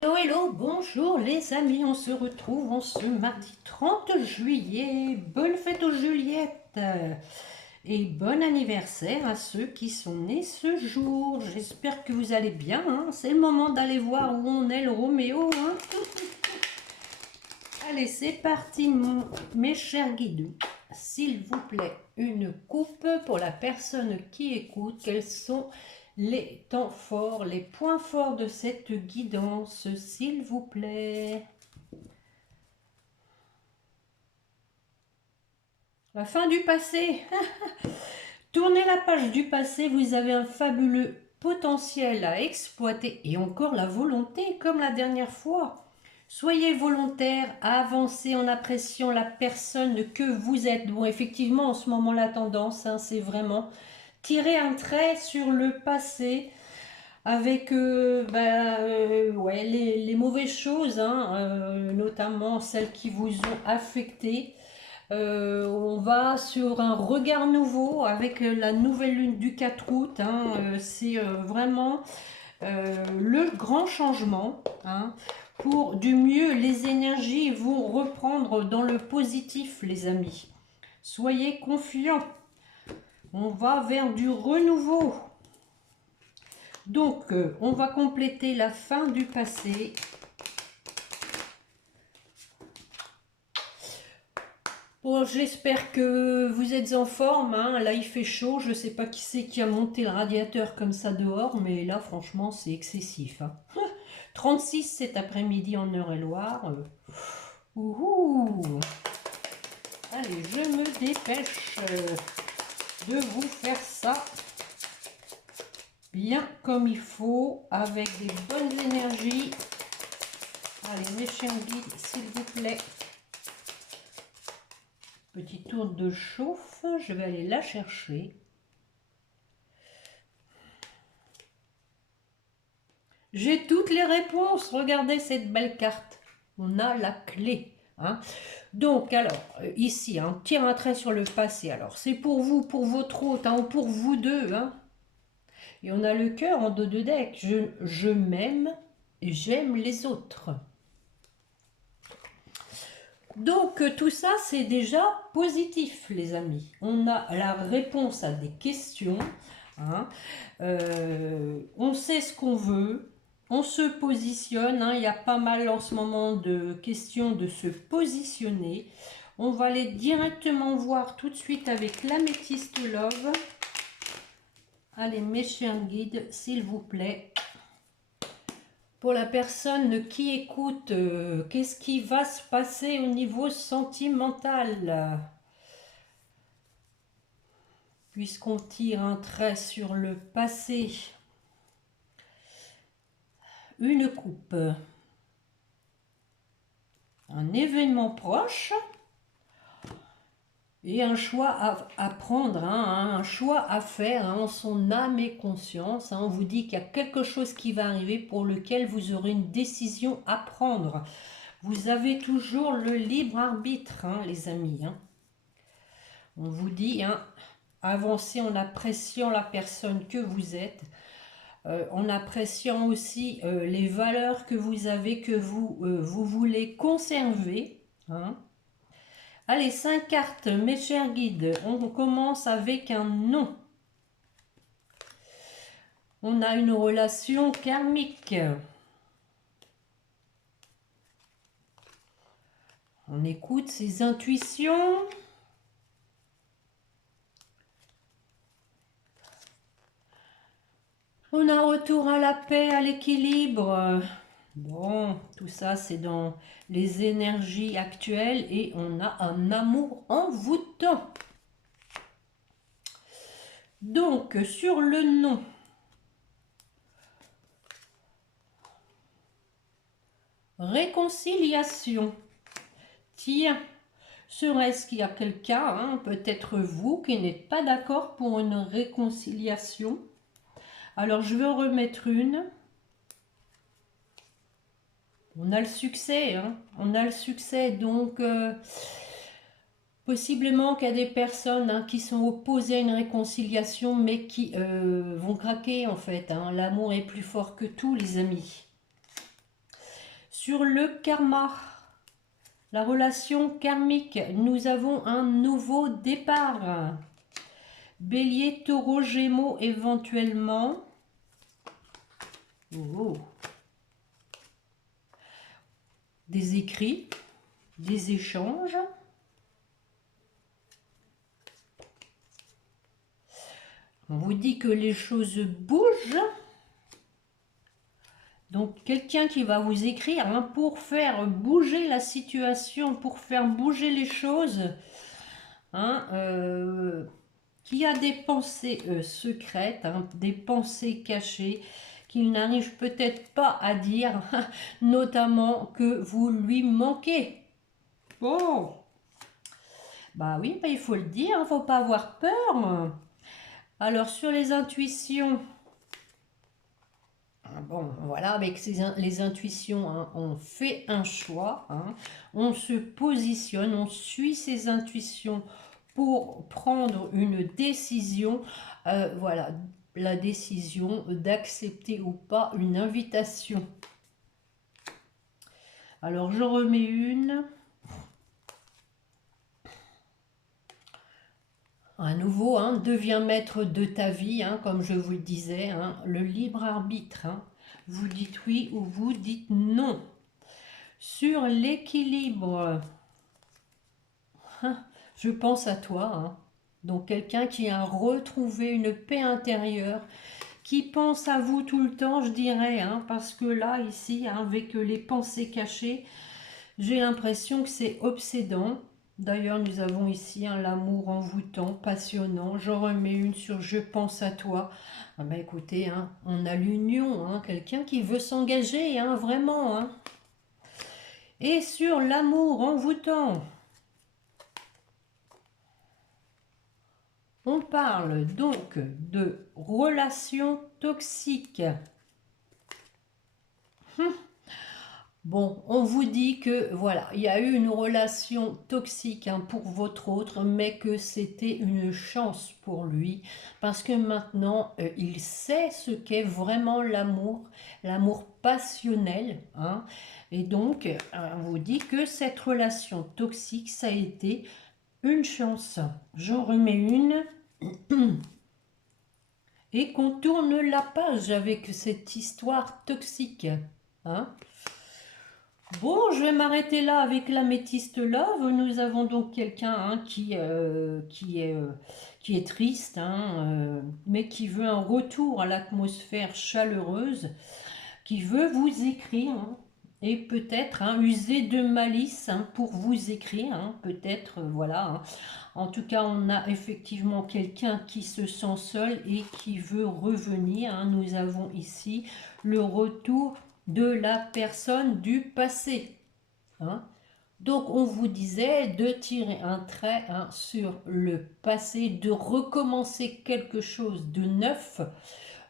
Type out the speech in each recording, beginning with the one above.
Hello, hello, bonjour les amis, on se retrouve en ce mardi 30 juillet. Bonne fête aux Juliettes et bon anniversaire à ceux qui sont nés ce jour. J'espère que vous allez bien, hein. C'est le moment d'aller voir où on est le Roméo, hein. Allez, c'est parti mes chers guides. S'il vous plaît, une coupe pour la personne qui écoute. Quels sont les temps forts, les points forts de cette guidance, s'il vous plaît? La fin du passé. Tournez la page du passé, vous avez un fabuleux potentiel à exploiter et encore la volonté comme la dernière fois. Soyez volontaire à avancer en appréciant la personne que vous êtes. Bon, effectivement, en ce moment, la tendance, hein, c'est vraiment tirer un trait sur le passé avec ouais, les mauvaises choses, hein, notamment celles qui vous ont affecté. On va sur un regard nouveau avec la nouvelle lune du 4 août, hein, c'est vraiment le grand changement, hein. Pour du mieux, les énergies vont reprendre dans le positif, les amis. Soyez confiants. On va vers du renouveau. Donc, on va compléter la fin du passé. Bon, j'espère que vous êtes en forme, hein. Là, il fait chaud. Je ne sais pas qui c'est qui a monté le radiateur comme ça dehors, mais là, franchement, c'est excessif, hein. 36 cet après-midi en Eure-et-Loire. Ouhou. Allez, je me dépêche de vous faire ça bien comme il faut, avec des bonnes énergies. Allez, mes chers guides, s'il vous plaît. Petit tour de chauffe, je vais aller la chercher. J'ai toutes les réponses. Regardez cette belle carte. On a la clé, hein. Donc, alors, ici, on tire un trait sur le passé. Alors, c'est pour vous, pour votre hôte, hein, ou pour vous deux, hein. Et on a le cœur en dos de deck. Je m'aime et j'aime les autres. Donc, tout ça, c'est déjà positif, les amis. On a la réponse à des questions, hein. On sait ce qu'on veut. On se positionne, hein. Il y a pas mal en ce moment de questions de se positionner. On va aller directement voir tout de suite avec l'améthyste love. Allez, mes chers guides, s'il vous plaît. Pour la personne qui écoute, qu'est-ce qui va se passer au niveau sentimental? Puisqu'on tire un trait sur le passé. Une coupe. Un événement proche. Et un choix à prendre, hein, un choix à faire, hein, en son âme et conscience, hein. On vous dit qu'il y a quelque chose qui va arriver pour lequel vous aurez une décision à prendre. Vous avez toujours le libre arbitre, hein, les amis, hein. On vous dit, hein, avancez en appréciant la personne que vous êtes, en appréciant aussi les valeurs que vous avez, que vous voulez conserver, hein. Allez, 5 cartes, mes chers guides. On commence avec un non. On a une relation karmique. On écoute ses intuitions. On a retour à la paix, à l'équilibre. Bon, tout ça, c'est dans les énergies actuelles et on a un amour envoûtant. Donc, sur le non, réconciliation. Tiens, serait-ce qu'il y a quelqu'un, hein, peut-être vous, qui n'êtes pas d'accord pour une réconciliation? Alors, je vais en remettre une. On a le succès, hein, on a le succès, donc possiblement qu'il y a des personnes, hein, qui sont opposées à une réconciliation, mais qui vont craquer en fait, hein. L'amour est plus fort que tout, les amis. Sur le karma, la relation karmique, nous avons un nouveau départ. Bélier, taureau, gémeaux éventuellement. Oh. Des écrits, des échanges. On vous dit que les choses bougent. Donc, quelqu'un qui va vous écrire hein, pour faire bouger la situation, pour faire bouger les choses, hein, qui a des pensées secrètes, hein, des pensées cachées, qu'il n'arrive peut-être pas à dire, notamment que vous lui manquez. Bon, bah oui, bah il faut le dire, il ne faut pas avoir peur. Alors, sur les intuitions... Bon, voilà, avec les intuitions, hein, on fait un choix, hein, on se positionne, on suit ses intuitions pour prendre une décision, voilà, la décision d'accepter ou pas une invitation. Alors, je remets une. À nouveau, hein, deviens maître de ta vie, hein, comme je vous le disais, hein, le libre arbitre. Hein. Vous dites oui ou vous dites non. Sur l'équilibre, hein, je pense à toi. Hein. Donc quelqu'un qui a retrouvé une paix intérieure, qui pense à vous tout le temps, je dirais, hein, parce que là, ici, hein, avec les pensées cachées, j'ai l'impression que c'est obsédant. D'ailleurs, nous avons ici l'amour envoûtant, passionnant. J'en remets une sur je pense à toi. Ah ben écoutez, hein, on a l'union, hein, quelqu'un qui veut s'engager, hein, vraiment. Hein. Et sur l'amour envoûtant, on parle donc de relations toxiques. Bon, on vous dit que voilà, il y a eu une relation toxique hein, pour votre autre, mais que c'était une chance pour lui, parce que maintenant, il sait ce qu'est vraiment l'amour, l'amour passionnel. Hein, et donc, on vous dit que cette relation toxique, ça a été une chance. J'en remets une. Et qu'on tourne la page avec cette histoire toxique. Hein. Bon, je vais m'arrêter là avec l'améthyste love. Nous avons donc quelqu'un hein, qui est triste, hein, mais qui veut un retour à l'atmosphère chaleureuse, qui veut vous écrire, hein, et peut-être hein, user de malice hein, pour vous écrire, hein, peut-être, voilà. Hein. En tout cas, on a effectivement quelqu'un qui se sent seul et qui veut revenir. Hein. Nous avons ici le retour de la personne du passé. Hein. Donc, on vous disait de tirer un trait hein, sur le passé, de recommencer quelque chose de neuf,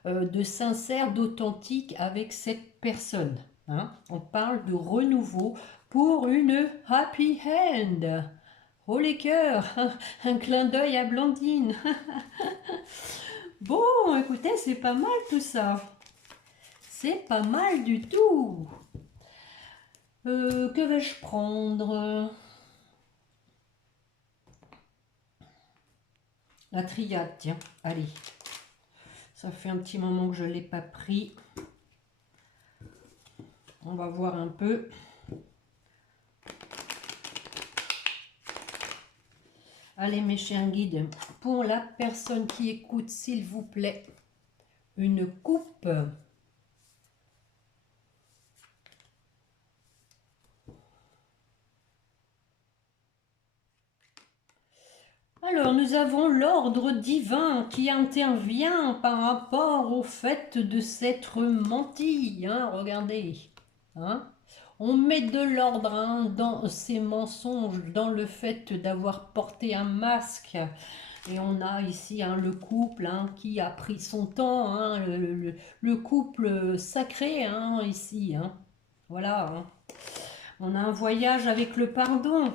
de sincère, d'authentique avec cette personne. Hein. On parle de renouveau pour une happy end. Oh les cœurs, un clin d'œil à Blandine. Bon, écoutez, c'est pas mal tout ça. C'est pas mal du tout. Que vais-je prendre? La triade, tiens, allez. Ça fait un petit moment que je ne l'ai pas pris. On va voir un peu. Allez mes chers guides, pour la personne qui écoute, s'il vous plaît, une coupe. Alors, nous avons l'ordre divin qui intervient par rapport au fait de s'être menti. Hein, regardez. Hein. On met de l'ordre hein, dans ces mensonges, dans le fait d'avoir porté un masque. Et on a ici hein, le couple hein, qui a pris son temps, hein, le couple sacré hein, ici. Hein. Voilà. Hein. On a un voyage avec le pardon.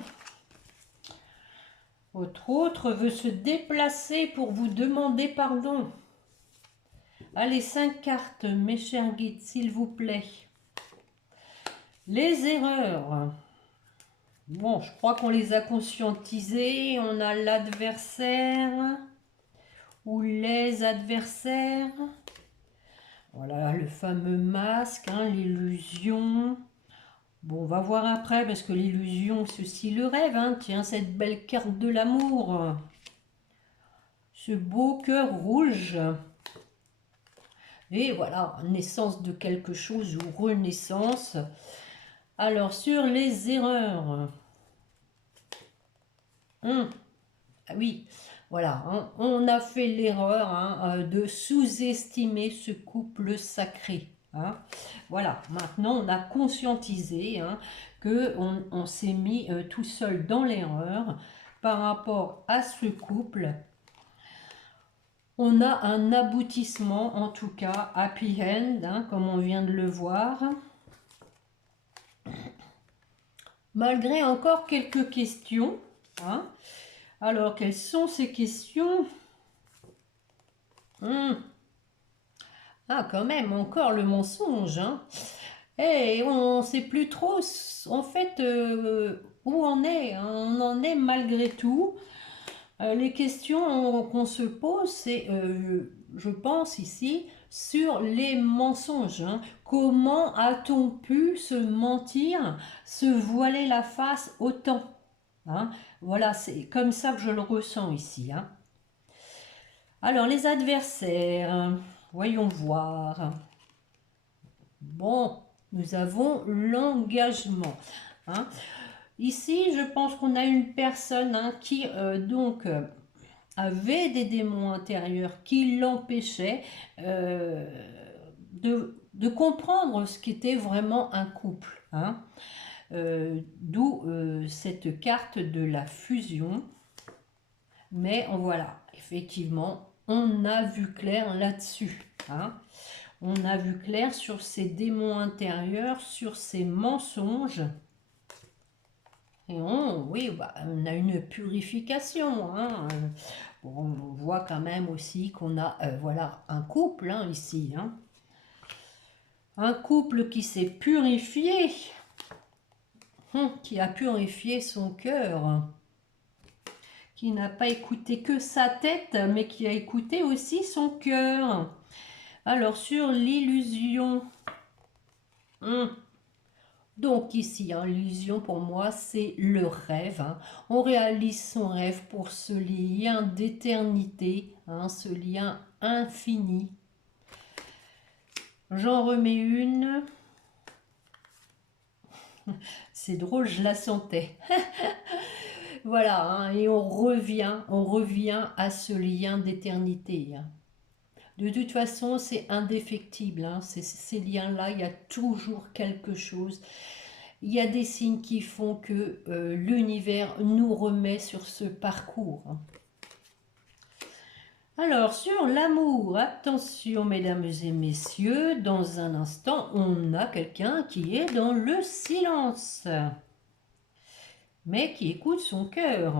Votre autre veut se déplacer pour vous demander pardon. Allez, 5 cartes, mes chers guides, s'il vous plaît. Les erreurs. Bon, je crois qu'on les a conscientisées. On a l'adversaire ou les adversaires. Voilà, le fameux masque, hein, l'illusion. Bon, on va voir après, parce que l'illusion, c'est aussi le rêve. Hein. Tiens, cette belle carte de l'amour. Ce beau cœur rouge. Et voilà, naissance de quelque chose ou renaissance. Alors, sur les erreurs. Ah oui, voilà, hein, on a fait l'erreur de sous-estimer ce couple sacré. Hein. Voilà, maintenant on a conscientisé que on s'est mis tout seul dans l'erreur par rapport à ce couple. On a un aboutissement, en tout cas, happy end, hein, comme on vient de le voir. Malgré encore quelques questions. Hein. Alors, quelles sont ces questions? Ah, quand même, encore le mensonge. Hein. Et on ne sait plus trop, en fait, où on est. Hein. On en est malgré tout. Les questions qu'on se pose, c'est, je pense ici, sur les mensonges. Hein. Comment a-t-on pu se mentir, se voiler la face autant? Hein. Voilà, c'est comme ça que je le ressens ici. Hein. Alors, les adversaires, voyons voir. Bon, nous avons l'engagement. Hein. Ici, je pense qu'on a une personne qui, avait des démons intérieurs qui l'empêchaient de comprendre ce qu'était vraiment un couple. Hein. D'où cette carte de la fusion. Mais voilà, effectivement, on a vu clair là-dessus. Hein. On a vu clair sur ces démons intérieurs, sur ces mensonges. Et oui, bah, on a une purification. Hein. Bon, on voit quand même aussi qu'on a voilà, un couple ici. Hein. Un couple qui s'est purifié, qui a purifié son cœur, qui n'a pas écouté que sa tête, mais qui a écouté aussi son cœur. Alors, sur l'illusion, donc ici, l'illusion pour moi, c'est le rêve. Hein. On réalise son rêve pour ce lien d'éternité, ce lien infini. J'en remets une. C'est drôle, je la sentais. Voilà, et on revient à ce lien d'éternité. Hein. De toute façon, c'est indéfectible. Hein. Ces liens-là, il y a toujours quelque chose. Il y a des signes qui font que l'univers nous remet sur ce parcours. Hein. Alors, sur l'amour, attention mesdames et messieurs, dans un instant, on a quelqu'un qui est dans le silence, mais qui écoute son cœur,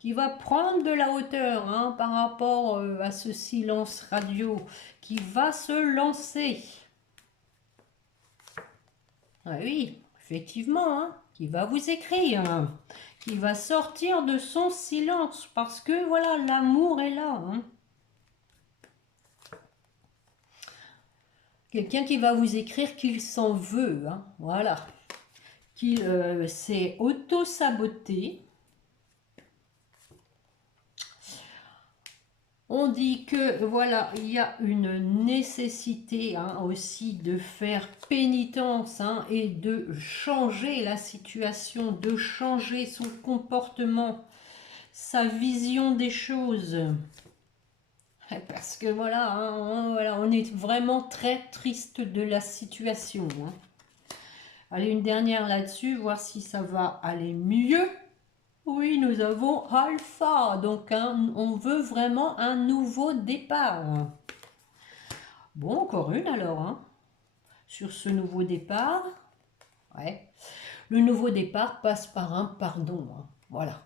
qui va prendre de la hauteur par rapport à ce silence radio, qui va se lancer. Ah oui, effectivement, qui va vous écrire, qui va sortir de son silence, parce que voilà, l'amour est là. Quelqu'un qui va vous écrire qu'il s'en veut, voilà, qu'il s'est auto-saboté. On dit que voilà, il y a une nécessité aussi de faire pénitence et de changer la situation, de changer son comportement, sa vision des choses. Parce que voilà, on est vraiment très triste de la situation. Allez, une dernière là-dessus, voir si ça va aller mieux. Oui, nous avons Alpha, donc on veut vraiment un nouveau départ. Bon, encore une alors, sur ce nouveau départ. Ouais. Le nouveau départ passe par un pardon, voilà.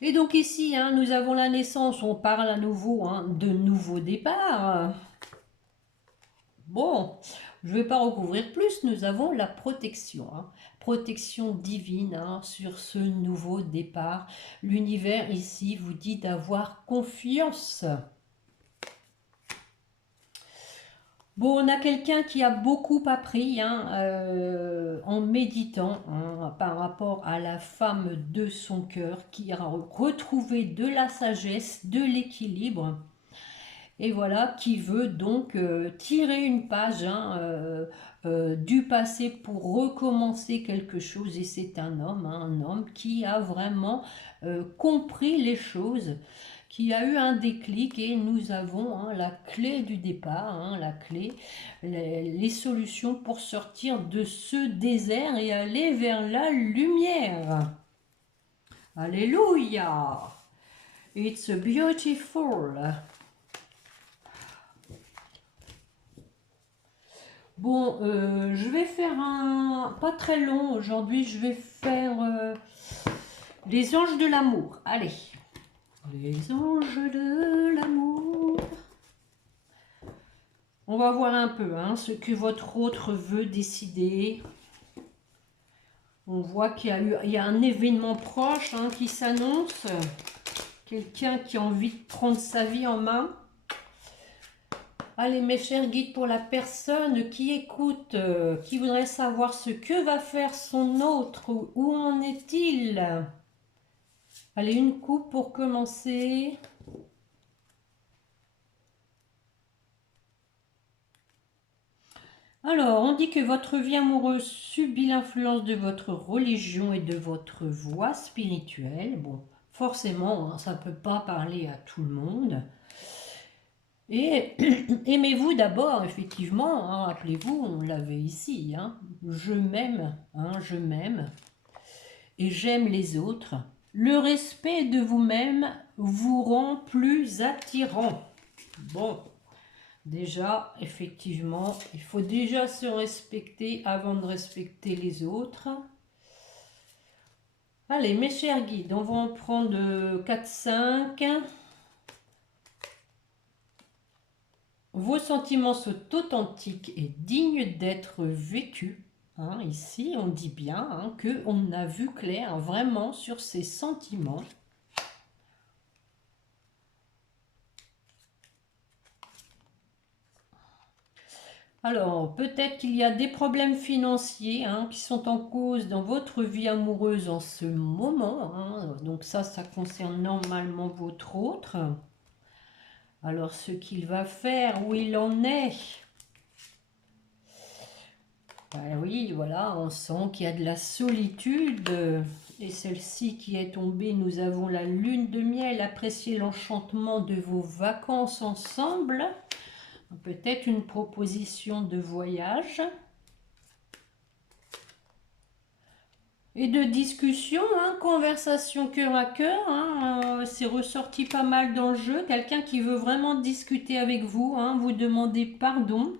Et donc ici, nous avons la naissance, on parle à nouveau de nouveau départ. Bon, Je ne vais pas recouvrir plus, nous avons la protection, hein. Protection divine, hein, sur ce nouveau départ. L'univers ici vous dit d'avoir confiance. Bon, on a quelqu'un qui a beaucoup appris, hein, en méditant, hein, par rapport à la femme de son cœur, qui a retrouvé de la sagesse, de l'équilibre. Et voilà, qui veut donc tirer une page, hein, du passé pour recommencer quelque chose. Et c'est un homme, hein, un homme qui a vraiment compris les choses, qui a eu un déclic. Et nous avons, hein, la clé du départ, hein, la clé, les solutions pour sortir de ce désert et aller vers la lumière. Alléluia! It's beautiful. Bon, je vais faire un... pas très long aujourd'hui, je vais faire les anges de l'amour. Allez, les anges de l'amour. On va voir un peu, hein, ce que votre autre veut décider. On voit qu'il y a un événement proche, hein, qui s'annonce. Quelqu'un qui a envie de prendre sa vie en main. Allez, mes chers guides, pour la personne qui écoute, qui voudrait savoir ce que va faire son autre, où en est-il? Allez, une coupe pour commencer. Alors, on dit que votre vie amoureuse subit l'influence de votre religion et de votre voie spirituelle. Bon, forcément, hein, ça ne peut pas parler à tout le monde. Et aimez-vous d'abord, effectivement, hein, rappelez-vous, on l'avait ici, hein, je m'aime, hein, je m'aime, et j'aime les autres. Le respect de vous-même vous rend plus attirant. Bon, déjà, effectivement, il faut déjà se respecter avant de respecter les autres. Allez, mes chers guides, on va en prendre 4-5. Vos sentiments sont authentiques et dignes d'être vécus. Hein, ici, on dit bien, hein, qu'on a vu clair vraiment sur ces sentiments. Alors, peut-être qu'il y a des problèmes financiers, hein, qui sont en cause dans votre vie amoureuse en ce moment. Hein, donc ça concerne normalement votre autre. Alors, ce qu'il va faire, où il en est. Ben oui, voilà, on sent qu'il y a de la solitude. Et celle-ci qui est tombée, nous avons la lune de miel. Appréciez l'enchantement de vos vacances ensemble. Peut-être une proposition de voyage. Et de discussion, hein, conversation cœur à cœur, hein, c'est ressorti pas mal dans le jeu. Quelqu'un qui veut vraiment discuter avec vous, hein, vous demander pardon.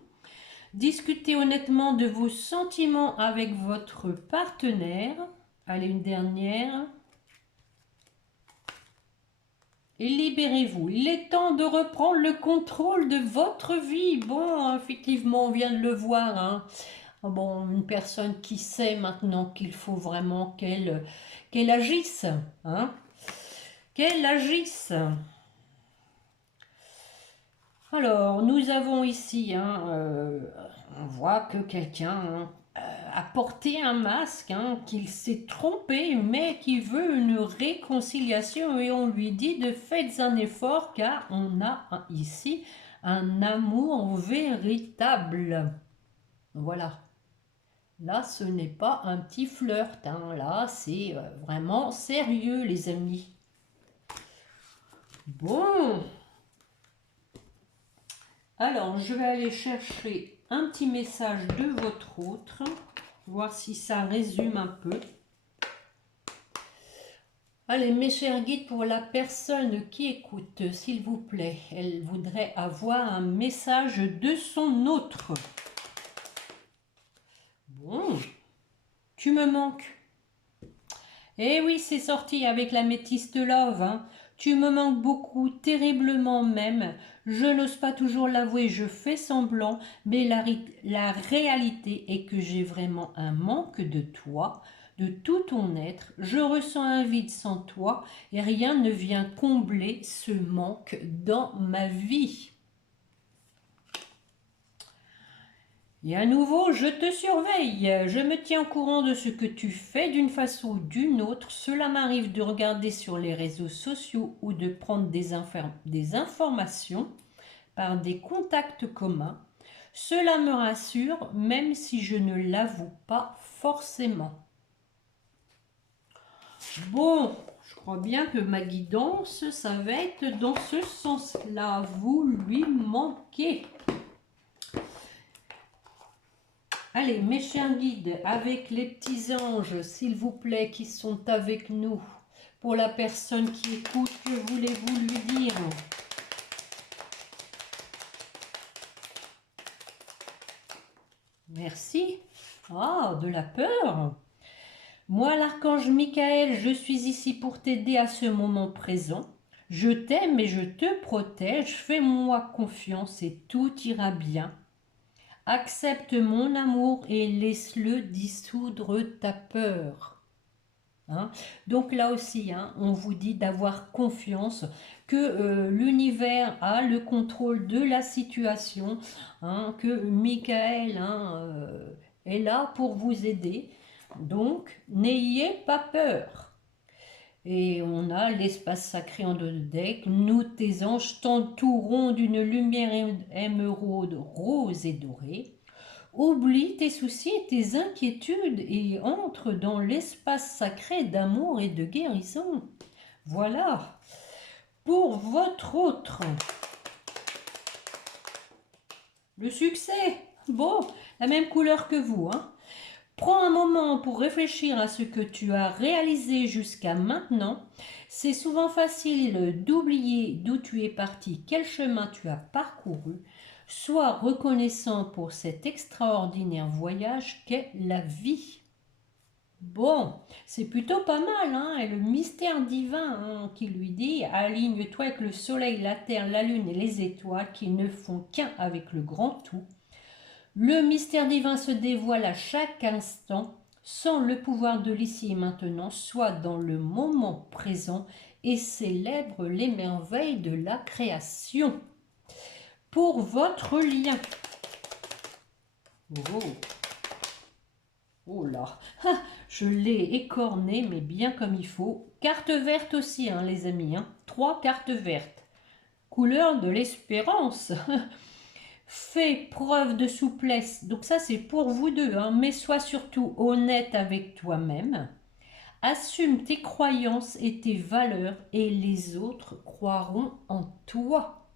Discutez honnêtement de vos sentiments avec votre partenaire. Allez, une dernière. Et libérez-vous. Il est temps de reprendre le contrôle de votre vie. Bon, effectivement, on vient de le voir, hein. Bon, une personne qui sait maintenant qu'il faut vraiment qu'elle agisse, hein, qu'elle agisse. Alors, nous avons ici, hein, on voit que quelqu'un, hein, a porté un masque, hein, qu'il s'est trompé, mais qui veut une réconciliation, et on lui dit de faites un effort, car on a ici un amour véritable. Voilà. Là, ce n'est pas un petit flirt, hein. Là, c'est vraiment sérieux, les amis. Bon. Alors, je vais aller chercher un petit message de votre autre, voir si ça résume un peu. Allez, mes chers guides, pour la personne qui écoute, s'il vous plaît, elle voudrait avoir un message de son autre. Bon. Tu me manques. Eh oui, c'est sorti avec la métiste love, hein. Tu me manques beaucoup, terriblement même. Je n'ose pas toujours l'avouer, je fais semblant, mais la réalité est que j'ai vraiment un manque de toi, de tout ton être. Je ressens un vide sans toi et rien ne vient combler ce manque dans ma vie. Et à nouveau, je te surveille, je me tiens au courant de ce que tu fais d'une façon ou d'une autre. Cela m'arrive de regarder sur les réseaux sociaux ou de prendre des informations par des contacts communs. Cela me rassure, même si je ne l'avoue pas forcément. Bon, je crois bien que ma guidance, ça va être dans ce sens-là. Vous lui manquez. Allez, mes chers guides, avec les petits anges, s'il vous plaît, qui sont avec nous, pour la personne qui écoute, que voulez-vous lui dire? Merci. Ah, de la peur. Moi, l'archange Michael, je suis ici pour t'aider à ce moment présent. Je t'aime et je te protège. Fais-moi confiance et tout ira bien. Accepte mon amour et laisse-le dissoudre ta peur. Hein? Donc là aussi, hein, on vous dit d'avoir confiance que l'univers a le contrôle de la situation, hein, que Michael est là pour vous aider. Donc, n'ayez pas peur. Et on a l'espace sacré en dos de deck. Nous, tes anges, t'entourons d'une lumière émeraude rose et dorée. Oublie tes soucis et tes inquiétudes et entre dans l'espace sacré d'amour et de guérison. Voilà. Pour votre autre. Le succès. Bon, la même couleur que vous, hein. Prends un moment pour réfléchir à ce que tu as réalisé jusqu'à maintenant. C'est souvent facile d'oublier d'où tu es parti, quel chemin tu as parcouru. Sois reconnaissant pour cet extraordinaire voyage qu'est la vie. Bon, c'est plutôt pas mal, hein, et le mystère divin qui lui dit « Aligne-toi avec le soleil, la terre, la lune et les étoiles qui ne font qu'un avec le grand tout. » Le mystère divin se dévoile à chaque instant, sans le pouvoir de l'ici et maintenant, soit dans le moment présent et célèbre les merveilles de la création. Pour votre lien. Oh, oh là, je l'ai écorné, mais bien comme il faut. Carte verte aussi, hein, les amis. 3 cartes vertes. Couleur de l'espérance. Fais preuve de souplesse. Donc ça, c'est pour vous deux. Mais sois surtout honnête avec toi-même. Assume tes croyances et tes valeurs et les autres croiront en toi.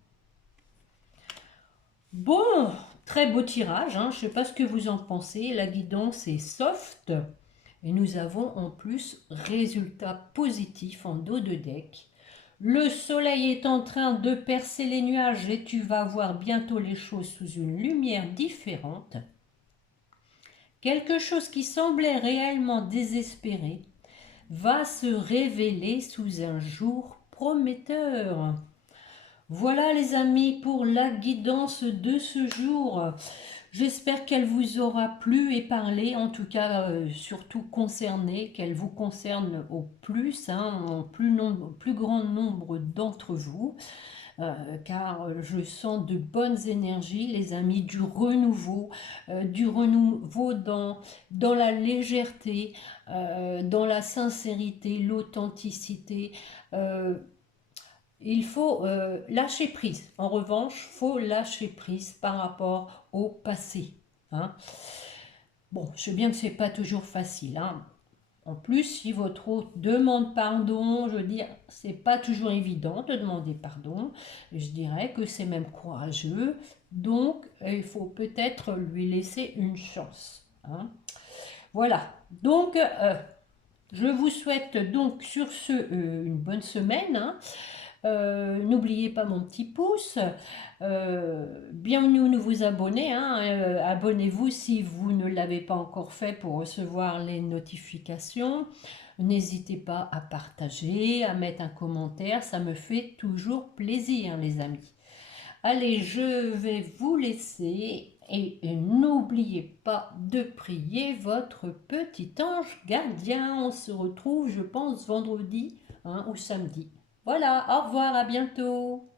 Bon, très beau tirage. Je ne sais pas ce que vous en pensez. La guidance est soft. Et nous avons en plus résultat positif en dos de deck. Le soleil est en train de percer les nuages et tu vas voir bientôt les choses sous une lumière différente. Quelque chose qui semblait réellement désespéré va se révéler sous un jour prometteur. Voilà les amis pour la guidance de ce jour. J'espère qu'elle vous aura plu et parlé, en tout cas surtout concerné, qu'elle vous concerne au plus, en plus grand nombre d'entre vous, car je sens de bonnes énergies, les amis, du renouveau dans la légèreté, dans la sincérité, l'authenticité. Il faut lâcher prise. En revanche, il faut lâcher prise par rapport au passé. Bon, je sais bien que ce n'est pas toujours facile. En plus, si votre hôte demande pardon, je veux dire, c'est pas toujours évident de demander pardon. Je dirais que c'est même courageux. Donc, il faut peut-être lui laisser une chance. Voilà. Donc, je vous souhaite donc sur ce une bonne semaine. N'oubliez pas mon petit pouce. Bienvenue de vous abonner, hein. Abonnez-vous si vous ne l'avez pas encore fait pour recevoir les notifications. N'hésitez pas à partager, à mettre un commentaire, ça me fait toujours plaisir, les amis. Allez, je vais vous laisser et n'oubliez pas de prier votre petit ange gardien. On se retrouve, je pense, vendredi, hein, ou samedi. Voilà, au revoir, à bientôt.